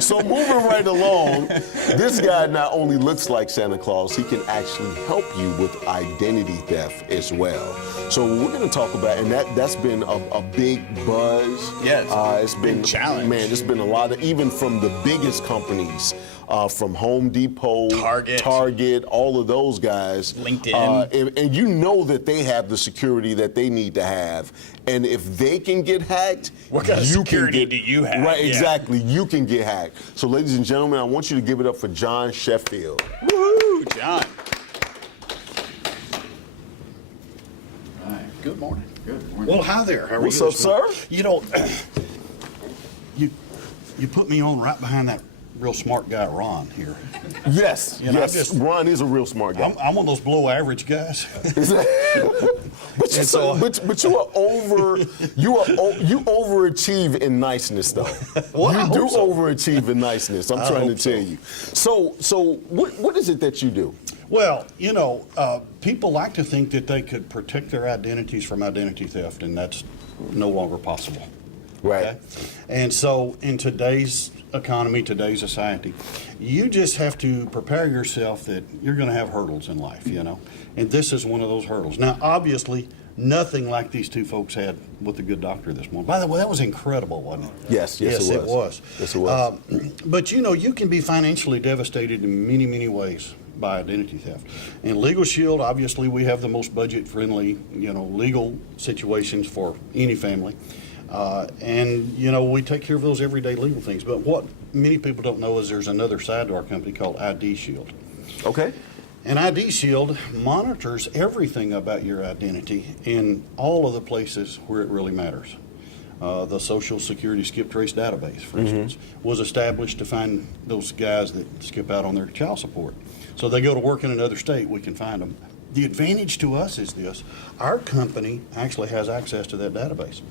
So moving right along, this guy not only looks like Santa Claus, he can actually help you with identity theft as well. So we're going to talk about, and that's been a big buzz. Yes, it's been challenge. Man, there's been a lot of, even from the biggest companies, from Home Depot, Target, all of those guys. LinkedIn. And you know that they have the security that they need to have. And if they can get hacked, what kind of security do you have? Right, exactly. You can get hacked. So, ladies and gentlemen, I want you to give it up for John Sheffield. Woohoo, John. All right. Good morning. Good morning. Well, hi there. How are What's you up, sir? You know, you put me on right behind that real smart guy, Ron, here. Yes, You know, yes. Ron is a real smart guy. I'm one of those below average guys. But you overachieve in niceness, though. Well, you I do hope so. overachieve in niceness. I'm trying to tell you. So what is it that you do? Well, you know, people like to think that they could protect their identities from identity theft, and that's no longer possible. Right. Okay? And so in today's economy, today's society, you just have to prepare yourself that you're going to have hurdles in life, you know. And this is one of those hurdles. Now, obviously, nothing like these two folks had with the good doctor this morning. By the way, that was incredible, wasn't it? Yes, it was. Yes, it was. But, you know, you can be financially devastated in many, many ways by identity theft. In Legal Shield, obviously, we have the most budget-friendly, you know, legal situations for any family. And, you know, we take care of those everyday legal things. But what many people don't know is there's another side to our company called ID Shield. Okay. And ID Shield monitors everything about your identity in all of the places where it really matters. The Social Security Skip Trace database, for instance, was established to find those guys that skip out on their child support. So they go to work in another state, we can find them. The advantage to us is this: our company actually has access to that database.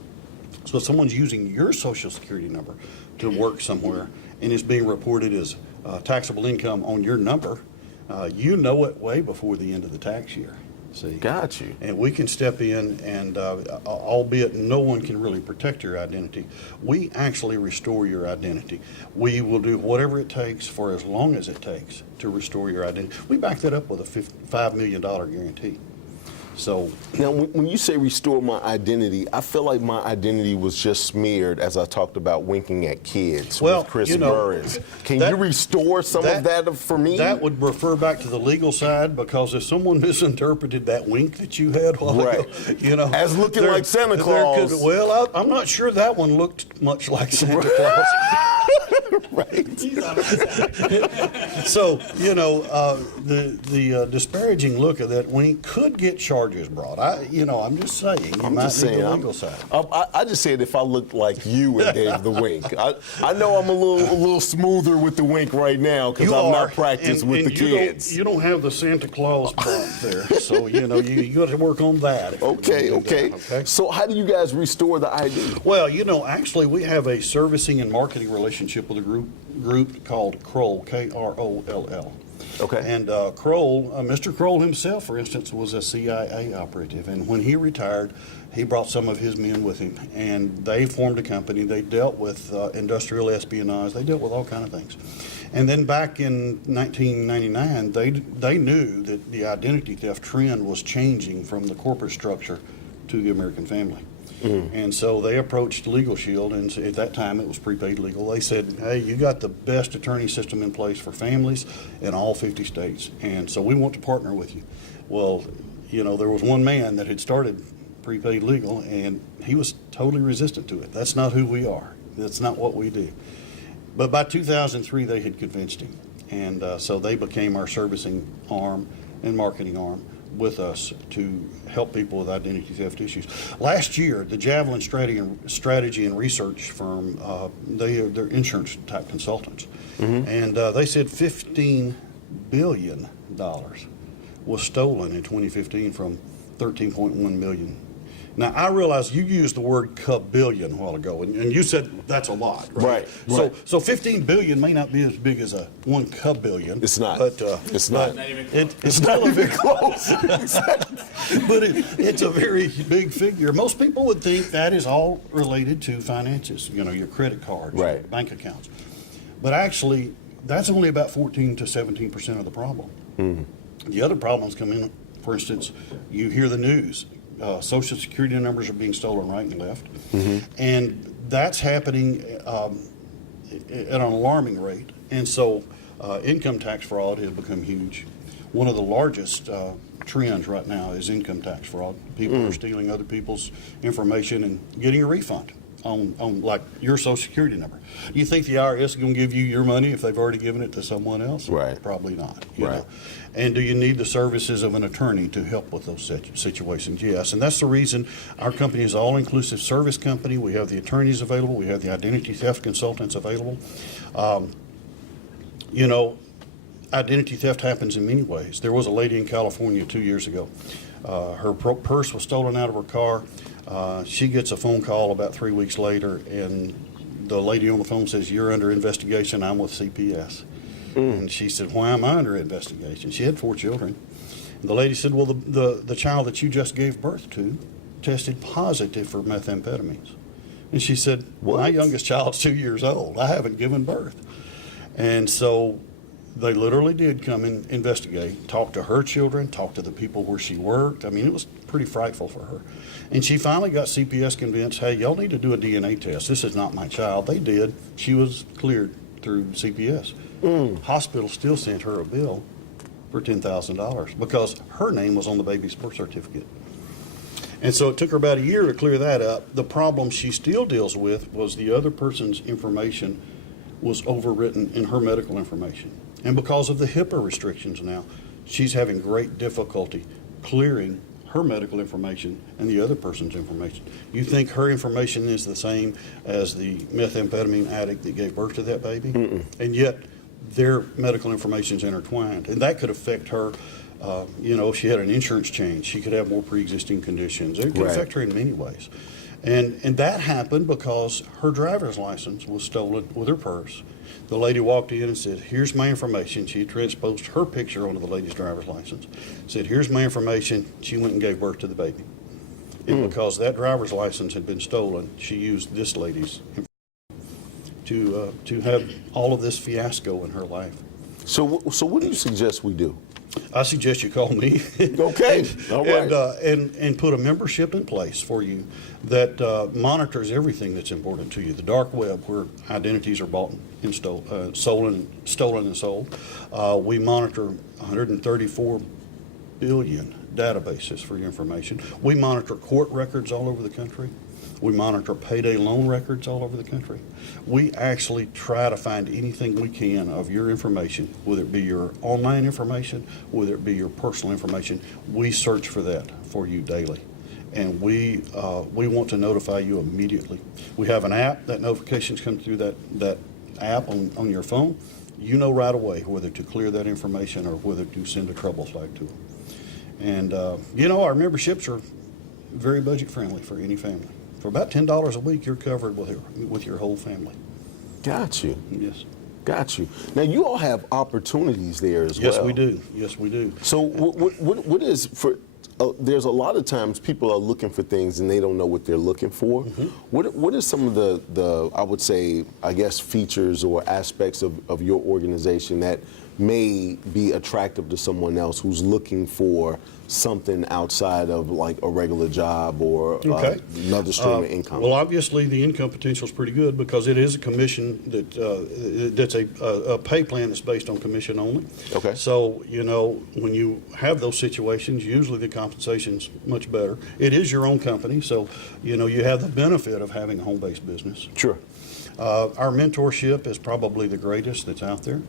So if someone's using your Social Security number to work somewhere and it's being reported as taxable income on your number, you know it way before the end of the tax year. See? Got you. And we can step in and, albeit no one can really protect your identity, we actually restore your identity. We will do whatever it takes for as long as it takes to restore your identity. We back that up with a $5 million guarantee. So now, when you say restore my identity, I feel like my identity was just smeared as I talked about winking at kids with Chris Burns. Can you restore some of that for me? That would refer back to the legal side, because if someone misinterpreted that wink that you had while ago, you know, as looking like Santa Claus. I'm not sure that one looked much like Santa Claus. Right. So, you know, the disparaging look of that wink could get charges brought. I'm just saying. I'm just saying. The legal side. I just said if I looked like you and gave the wink. I know I'm a little smoother with the wink right now because I'm not practiced with the kids. You don't have the Santa Claus bump there, so you know you got to work on that. Okay. So how do you guys restore the ID? Well, you know, actually we have a servicing and marketing relationship with a group called Kroll, Kroll. Okay. And Kroll, Mr. Kroll himself, for instance, was a CIA operative. And when he retired, he brought some of his men with him. And they formed a company. They dealt with industrial espionage. They dealt with all kinds of things. And then back in 1999, they knew that the identity theft trend was changing from the corporate structure to the American family. And so they approached Legal Shield, and at that time it was prepaid legal. They said, hey, you got the best attorney system in place for families in all 50 states, and so we want to partner with you. Well, you know, there was one man that had started prepaid legal, and he was totally resistant to it. That's not who we are. That's not what we do. But by 2003, they had convinced him, and so they became our servicing arm and marketing arm with us to help people with identity theft issues. Last year, the Javelin Strategy and Research firm, they're insurance type consultants, and they said $15 billion was stolen in 2015 from 13.1 million. Now, I realize you used the word kabillion a while ago, and you said that's a lot, right? So 15 billion may not be as big as a 1 kabillion. It's not. But, it's not. It's not even close. But it's a very big figure. Most people would think that is all related to finances, you know, your credit cards, your bank accounts. But actually, that's only about 14 to 17% of the problem. The other problems come in, for instance, you hear the news. Social Security numbers are being stolen right and left. And that's happening at an alarming rate. And so income tax fraud has become huge. One of the largest trends right now is income tax fraud. People are stealing other people's information and getting a refund on like your Social Security number. Do you think the IRS is going to give you your money if they've already given it to someone else? Right. Probably not. Right. Know? And do you need the services of an attorney to help with those situations? Yes. And that's the reason our company is an all-inclusive service company. We have the attorneys available. We have the identity theft consultants available. You know, identity theft happens in many ways. There was a lady in California 2 years ago. Her purse was stolen out of her car. She gets a phone call about 3 weeks later, and the lady on the phone says, "You're under investigation. I'm with CPS." And she said, "Why am I under investigation?" She had 4 children. And the lady said, "Well, the child that you just gave birth to tested positive for methamphetamines." And she said, "My youngest child's 2 years old. I haven't given birth." And so they literally did come and investigate, talk to her children, talk to the people where she worked. I mean, it was pretty frightful for her. And she finally got CPS convinced, "Hey, y'all need to do a DNA test. This is not my child." They did. She was cleared through CPS. Hospital still sent her a bill for $10,000 because her name was on the baby's birth certificate. And so it took her about a year to clear that up. The problem she still deals with was the other person's information was overwritten in her medical information. And because of the HIPAA restrictions now, she's having great difficulty clearing her medical information and the other person's information. You think her information is the same as the methamphetamine addict that gave birth to that baby? And yet their medical information is intertwined. And that could affect her. You know, if she had an insurance change, she could have more pre-existing conditions. It could affect her in many ways. And that happened because her driver's license was stolen with her purse. The lady walked in and said, "Here's my information." She transposed her picture onto the lady's driver's license. Said, "Here's my information." She went and gave birth to the baby. And because that driver's license had been stolen, she used this lady's to have all of this fiasco in her life. So what do you suggest we do? I suggest you call me. Okay. All right. And put a membership in place for you that monitors everything that's important to you. The dark web, where identities are bought and stolen and sold. We monitor 134 billion databases for your information. We monitor court records all over the country. We monitor payday loan records all over the country. We actually try to find anything we can of your information, whether it be your online information, whether it be your personal information. We search for that for you daily. And we want to notify you immediately. We have an app. That notifications come through that app on your phone. You know right away whether to clear that information or whether to send a trouble flag to them. And, you know, our memberships are very budget friendly for any family. For about $10 a week, you're covered with your whole family. Got you. Yes. Got you. Now, you all have opportunities there as well. Yes, we do. Yes, we do. So what is for? There's a lot of times people are looking for things and they don't know what they're looking for. What are some of the I would say, I guess, features or aspects of your organization that may be attractive to someone else who's looking for something outside of like a regular job or another stream of income? Well, obviously the income potential is pretty good because it is a commission that's a pay plan that's based on commission only. Okay. So, you know, when you have those situations, usually the compensation's much better. It is your own company, so, you know, you have the benefit of having a home-based business. Sure. Our mentorship is probably the greatest that's out there.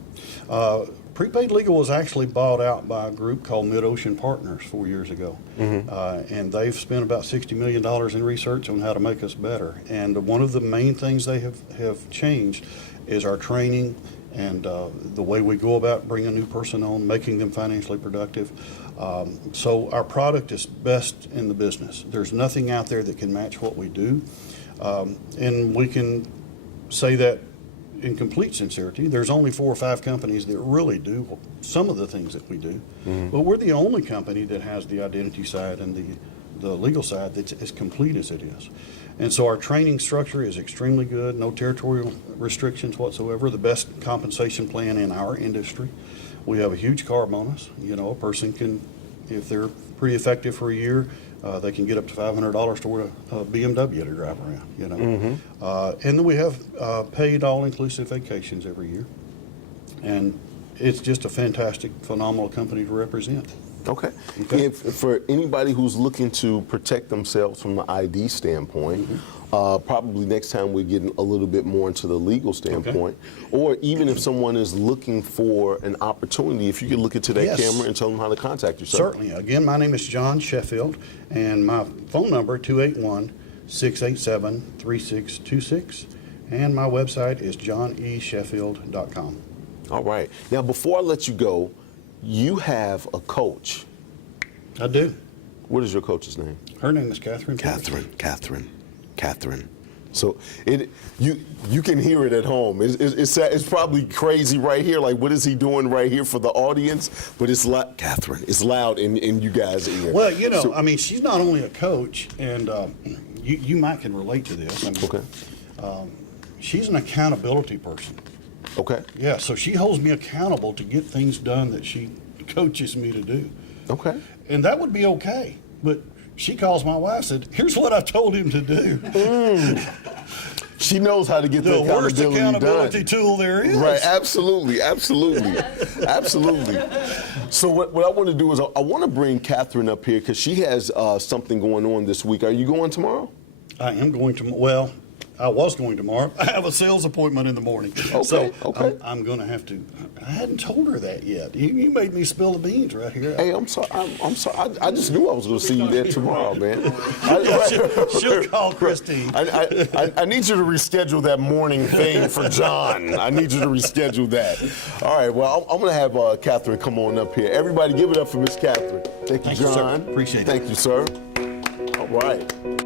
Prepaid Legal was actually bought out by a group called Mid-Ocean Partners 4 years ago. And they've spent about $60 million in research on how to make us better. And one of the main things they have changed is our training and the way we go about bringing a new person on, making them financially productive. So our product is best in the business. There's nothing out there that can match what we do. And we can say that in complete sincerity. There's only 4 or 5 companies that really do some of the things that we do, but we're the only company that has the identity side and the legal side that's as complete as it is. And so our training structure is extremely good, no territorial restrictions whatsoever, the best compensation plan in our industry. We have a huge car bonus. You know, a person can, if they're pretty effective for a year, they can get up to $500 toward a BMW to drive around, you know. And then we have paid all-inclusive vacations every year. And it's just a fantastic, phenomenal company to represent. Okay. If, for anybody who's looking to protect themselves from an ID standpoint, probably next time we're getting a little bit more into the legal standpoint, or even if someone is looking for an opportunity, if you could look into that Yes. camera and tell them how to contact you, sir. Certainly. Again, my name is John Sheffield, and my phone number 281-687-3626, and my website is johnesheffield.com. All right. Now, before I let you go, you have a coach. I do. What is your coach's name? Her name is Catherine. Catherine. So you can hear it at home. It's probably crazy right here. Like, what is he doing right here for the audience? But it's loud, Catherine. It's loud in you guys' ear. Well, you know, I mean, she's not only a coach, and you might can relate to this. I mean, Okay. She's an accountability person. Okay. Yeah, so she holds me accountable to get things done that she coaches me to do. Okay. And that would be okay. But she calls my wife and said, here's what I told him to do. She knows how to get The worst accountability done. tool there is. Right, absolutely. So what I want to do is I want to bring Catherine up here because she has something going on this week. Are you going tomorrow? I am going to, well, I was going tomorrow. I have a sales appointment in the morning. Okay, So okay. I'm going to have to, I hadn't told her that yet. You made me spill the beans right here. Hey, I'm sorry. I'm sorry. I just knew I was going to see you there tomorrow, man. She'll call Christine. I need you to reschedule that morning thing for John. I need you to reschedule that. All right. Well, I'm going to have Catherine come on up here. Everybody, give it up for Miss Catherine. Thank you, Thank you, sir. John. Appreciate it. Thank you, sir. All right.